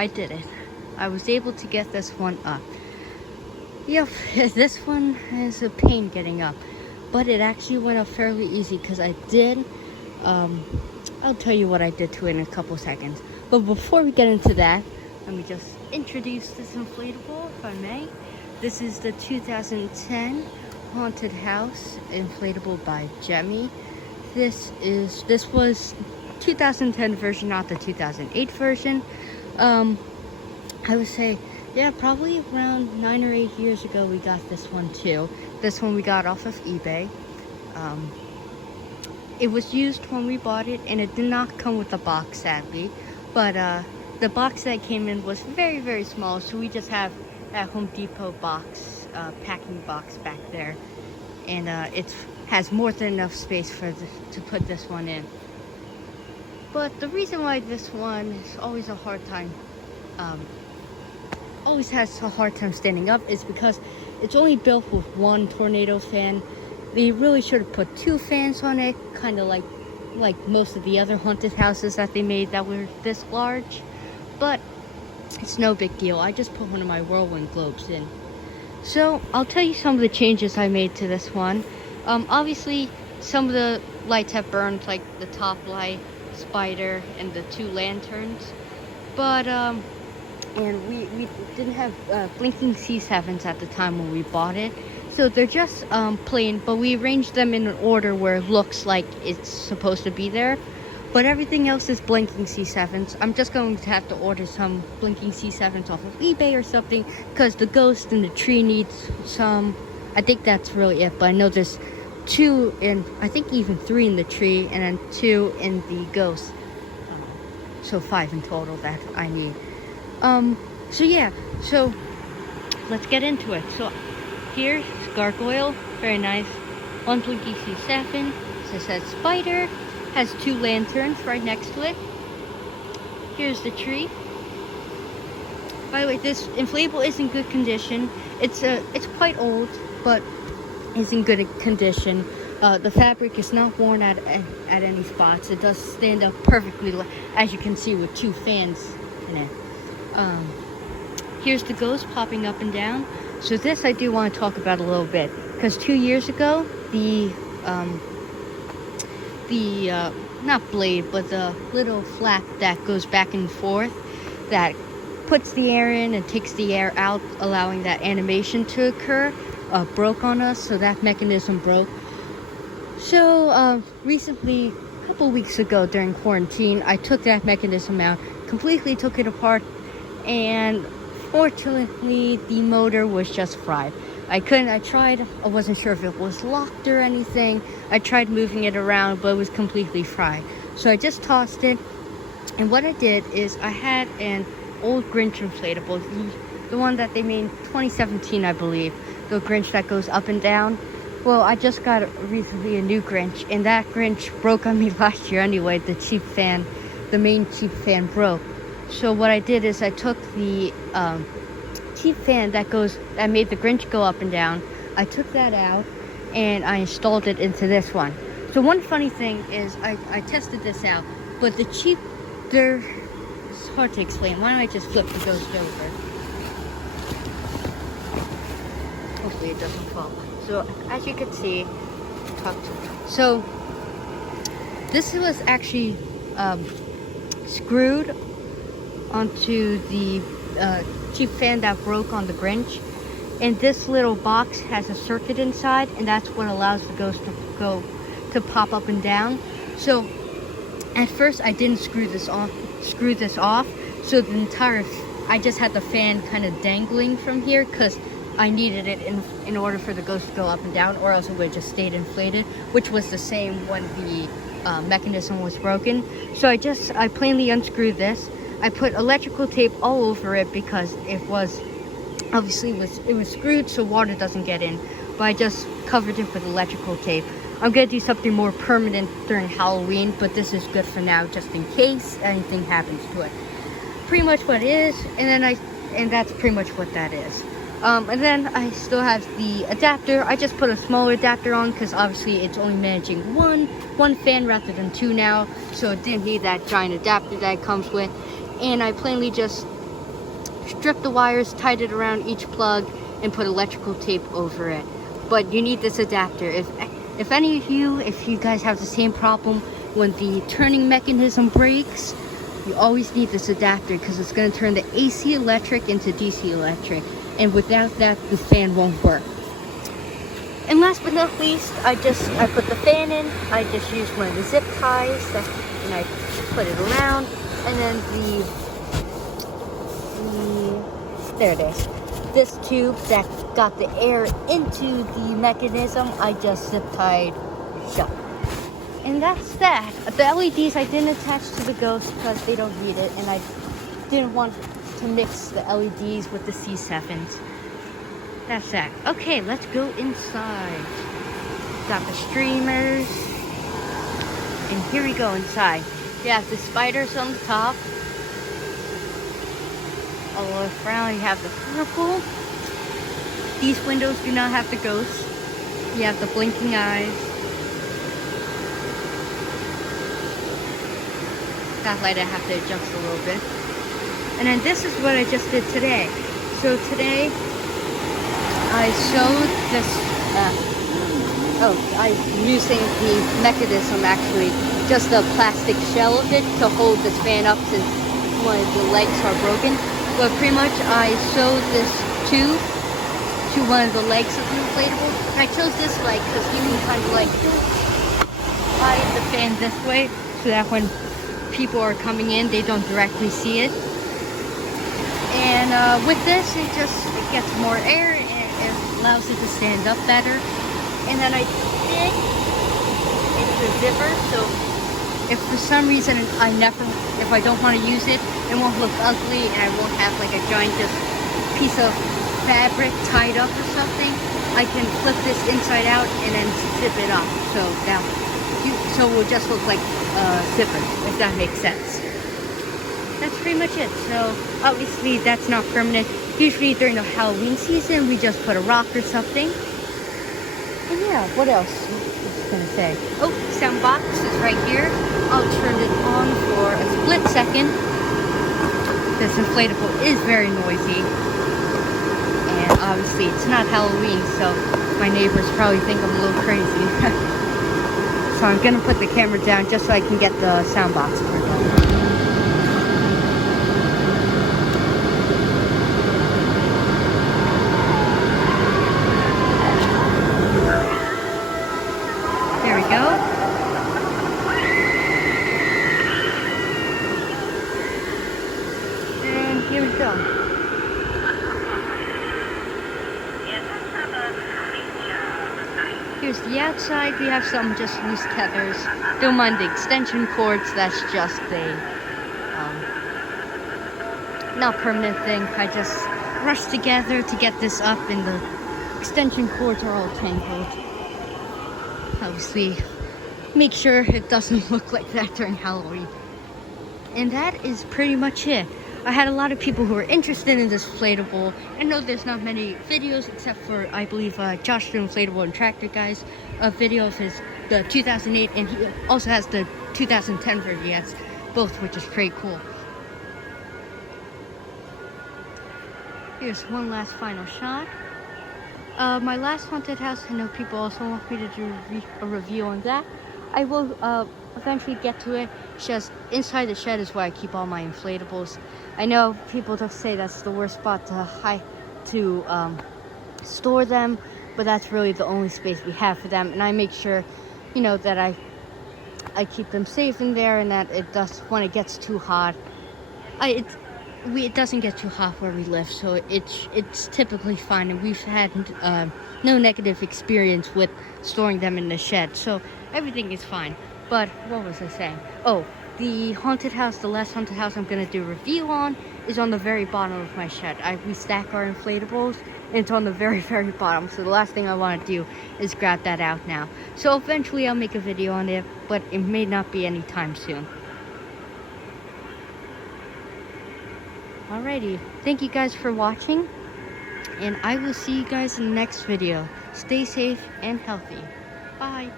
I did it. I was able to get this one up. Yep, this one is a pain getting up, but it actually went up fairly easy because I did. I'll tell you what I did to it in a couple seconds. But before we get into that, let me just introduce this inflatable, if I may. This is the 2010 Haunted House inflatable by Gemmy. This was 2010 version, not the 2008 version. I would say, yeah, probably around 9 or 8 years ago we got this one too. This one we got off of eBay. It was used when we bought it, and it did not come with a box, sadly. But the box that came in was very, very small, so we just have that Home Depot box, packing box back there, and it has more than enough space to put this one in. But the reason why this one is always has a hard time standing up is because it's only built with one tornado fan. They really should have put 2 fans on it, kind of like most of the other haunted houses that they made that were this large. But it's no big deal. I just put one of my whirlwind globes in. So I'll tell you some of the changes I made to this one. Obviously, some of the lights have burned, like the top light, spider, and the 2 lanterns. But and we didn't have blinking C7s at the time when we bought it, so they're just plain, but we arranged them in an order where it looks like it's supposed to be there. But everything else is blinking C7s. I'm just going to have to order some blinking C7s off of eBay or something, because the ghost in the tree needs some. I think that's really it, but I know there's 2 in, I think even 3 in the tree, and then 2 in the ghost. So 5 in total that I need. So yeah, so let's get into it. So here's gargoyle, very nice. 1 blinky C7. This says spider, has 2 lanterns right next to it. Here's the tree. By the way, this inflatable is in good condition. It's quite old, but is in good condition. The fabric is not worn at any spots. It does stand up perfectly, as you can see, with 2 fans in it. Here's the ghost popping up and down. So this I do want to talk about a little bit, because 2 years ago the not blade, but the little flap that goes back and forth that puts the air in and takes the air out, allowing that animation to occur, broke on us. So that mechanism broke. So recently, a couple weeks ago during quarantine, I took that mechanism out, completely took it apart, and fortunately the motor was just fried. I wasn't sure if it was locked or anything. I tried moving it around, but it was completely fried. So I just tossed it, and what I did is I had an old Grinch inflatable, the one that they made in 2017, I believe, the Grinch that goes up and down. Well, I just got recently a new Grinch, and that Grinch broke on me last year anyway. The main cheap fan broke. So what I did is I took the cheap fan that made the Grinch go up and down. I took that out and I installed it into this one. So one funny thing is I tested this out, but it's hard to explain. Why don't I just flip the ghost over? Hopefully it doesn't fall. So as you can see, so this was actually screwed onto the cheap fan that broke on the Grinch, and this little box has a circuit inside, and that's what allows the ghost to pop up and down. So at first I didn't screw this off, so I just had the fan kind of dangling from here, because I needed it in order for the ghost to go up and down, or else it would have just stayed inflated, which was the same when the mechanism was broken. So I plainly unscrewed this. I put electrical tape all over it because it was screwed so water doesn't get in, but I just covered it with electrical tape. I'm gonna do something more permanent during Halloween, but this is good for now, just in case anything happens to it. Pretty much what it is, and that's pretty much what that is. And then I still have the adapter. I just put a smaller adapter on because obviously it's only managing one fan rather than 2 now, so it didn't need that giant adapter that it comes with. And I plainly just strip the wires, tied it around each plug, and put electrical tape over it. But you need this adapter. If any of you, if you guys have the same problem when the turning mechanism breaks, you always need this adapter because it's going to turn the AC electric into DC electric. And without that, the fan won't work. And last but not least, I put the fan in. I just used one of the zip ties and I put it around. And then there it is. This tube that got the air into the mechanism, I just zip tied shut. And that's that. The LEDs I didn't attach to the Ghost because they don't need it, and I didn't want to mix the LEDs with the C7s. That's that. Okay, let's go inside. Got the streamers. And here we go inside. You have the spiders on the top. All the way around you have the purple. These windows do not have the Ghost. You have the blinking eyes. That light I have to adjust a little bit. And then this is what I just did today. So today I showed this, I'm using the mechanism actually, just the plastic shell of it to hold this fan up since one of the legs are broken. But pretty much I sewed this tube to one of the legs of the inflatable. I chose this like because you can kind of like hide the fan this way so that when people are coming in, they don't directly see it. And with this, it gets more air and it allows it to stand up better. And then I did it's a zipper, so if for some reason if I don't want to use it, it won't look ugly and I won't have like a giant just piece of fabric tied up or something. I can flip this inside out and then zip it up. So it will just look like a zipper, if that makes sense. That's pretty much it. So obviously that's not permanent. Usually during the Halloween season, we just put a rock or something. And yeah, what else I was gonna say? Oh, sound box is right here. I'll turn it on for a split second. This inflatable is very noisy. And obviously it's not Halloween, so my neighbors probably think I'm a little crazy. So I'm gonna put the camera down just so I can get the sound box turned on. There we go. And here we go. Here's the outside. We have some just loose tethers. Don't mind the extension cords. That's just a not permanent thing. I just rushed together to get this up, and the extension cords are all tangled. Obviously, make sure it doesn't look like that during Halloween. And that is pretty much it. I had a lot of people who were interested in this inflatable. I know there's not many videos except for, I believe, Josh the Inflatable and Tractor Guy's video of the 2008, and he also has the 2010 version. He has both, which is pretty cool. Here's one last final shot. My last haunted house, I know people also want me to do a review on that. I will eventually get to it. It's just inside the shed is where I keep all my inflatables. I know people just say that's the worst spot to store them, but that's really the only space we have for them. And I make sure, you know, that I keep them safe in there, and that it does, when it gets too hot, it doesn't get too hot where we live, so it's typically fine, and we've had no negative experience with storing them in the shed, so everything is fine. But what was I saying? Oh, the haunted house, the last haunted house I'm gonna do a review on is on the very bottom of my shed. We stack our inflatables, and it's on the very, very bottom, so the last thing I want to do is grab that out now. So eventually I'll make a video on it, but it may not be anytime soon. Alrighty, thank you guys for watching, and I will see you guys in the next video. Stay safe and healthy. Bye.